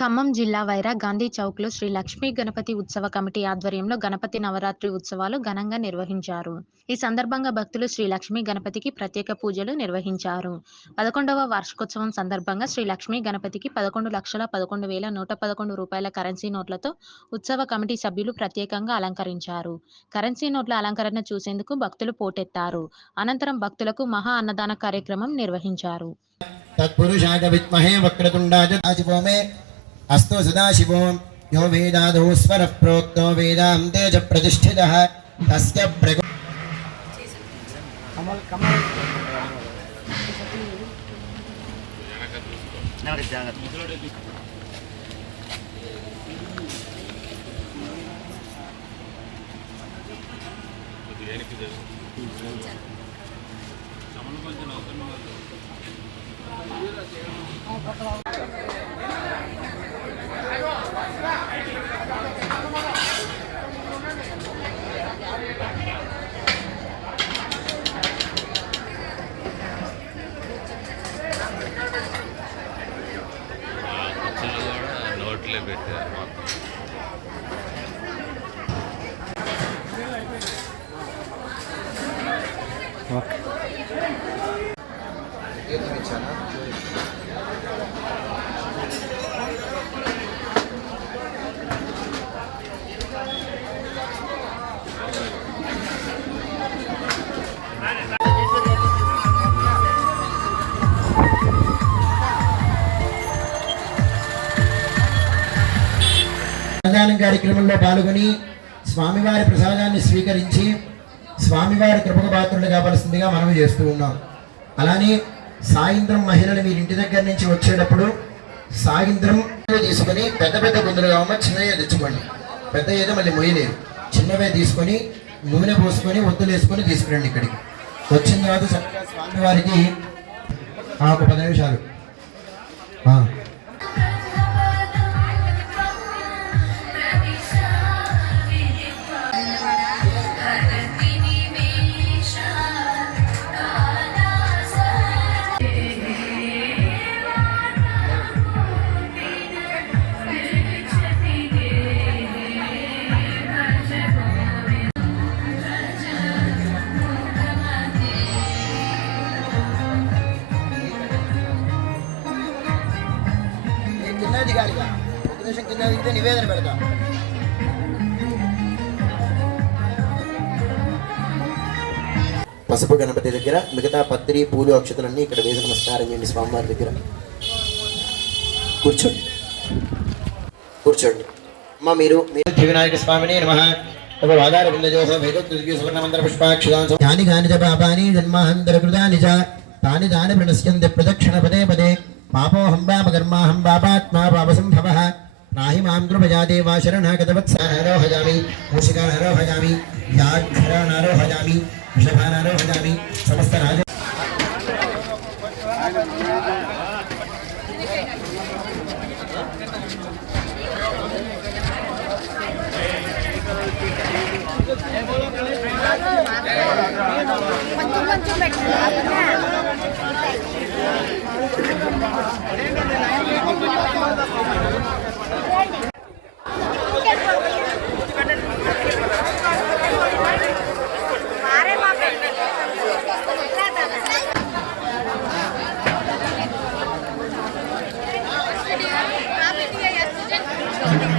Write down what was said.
ఖమ్మం జిల్లా వైరా గాంధీ చౌక్‌లో శ్రీ లక్ష్మీ గణపతి ఉత్సవ కమిటీ ఆధ్వర్యంలో గణపతి నవరాత్రి ఉత్సవాలు ఘనంగా నిర్వహించారు. ఈ సందర్భంగా భక్తులు శ్రీ లక్ష్మీ గణపతికి ప్రత్యేక పూజలు నిర్వహించారు. 11వ వార్షికోత్సవం సందర్భంగా శ్రీ లక్ష్మీ గణపతికి 11,11,111 రూపాయల కరెన్సీ నోట్లతో ఉత్సవ కమిటీ సభ్యులు ప్రత్యేకంగా అలంకరించారు. కరెన్సీ నోట్ల అలంకరణ చూసేందుకు భక్తులు పోటెత్తారు. అనంతరం భక్తులకు మహా అన్నదాన కార్యక్రమం నిర్వహించారు. तत्पुरुषाय विद्महे वक्रतुण्डाय धीमहि अस्तु सदाशिवो यो वेदादौ स्वरः प्रोक्तो वेदान्ते च प्रतिष्ठितः तस्य నోట్లే పెట్టారు అన్నదానం కార్యక్రమంలో పాల్గొని స్వామివారి ప్రసాదాన్ని స్వీకరించి స్వామివారి కృపకు పాత్రలు కావాల్సిందిగా మనం చేస్తూ ఉన్నాం. అలానే సాయంత్రం మహిళలు మీరు ఇంటి దగ్గర నుంచి వచ్చేటప్పుడు సాయంత్రం తీసుకొని పెద్ద పెద్ద గుందులు కావమ్మా, చిన్నవే తెచ్చుకోండి. పెద్ద ఏదో మళ్ళీ మొయ్యలేదు, చిన్నవే తీసుకొని నూనె పోసుకొని ఒత్తులు వేసుకొని తీసుకురండి. ఇక్కడికి వచ్చిన తర్వాత చక్కగా స్వామివారికి ఒక 10 నిమిషాలు కింద దిగాలిగా. ఒక నిమిషం కింద దిగితే నివేదన పెడతాం. పసుపు గణపతి దగ్గర మిగతా పత్రి పూలు అక్షతలన్నీ ఇక్కడ వేసి నమస్కారం చేయండి. స్వామివారి దగ్గర కూర్చోండి కూర్చోండి అమ్మ. మీరు వినాయక స్వామిని నమః ఆధార బిందజోహ వేదోక్తి సువర్ణమంత్ర పుష్పాక్షరాంశ యాని గాని చ పాపాని జన్మాంతర కృతాని చ తాని దాని ప్రణశ్యంతి ప్రదక్షిణ పదే పదే పాపోహం పాపకర్మాహం పాపాత్మా పాపసంభవః నాహి మాం కృపయా దేవా శరణాగతవత్సారోహయామి మూషికారోహయామి వ్యాఘ్రానారోహయామి వృషభానారోహయామి సమస్త రాజ కొంచెం పెట్టండి.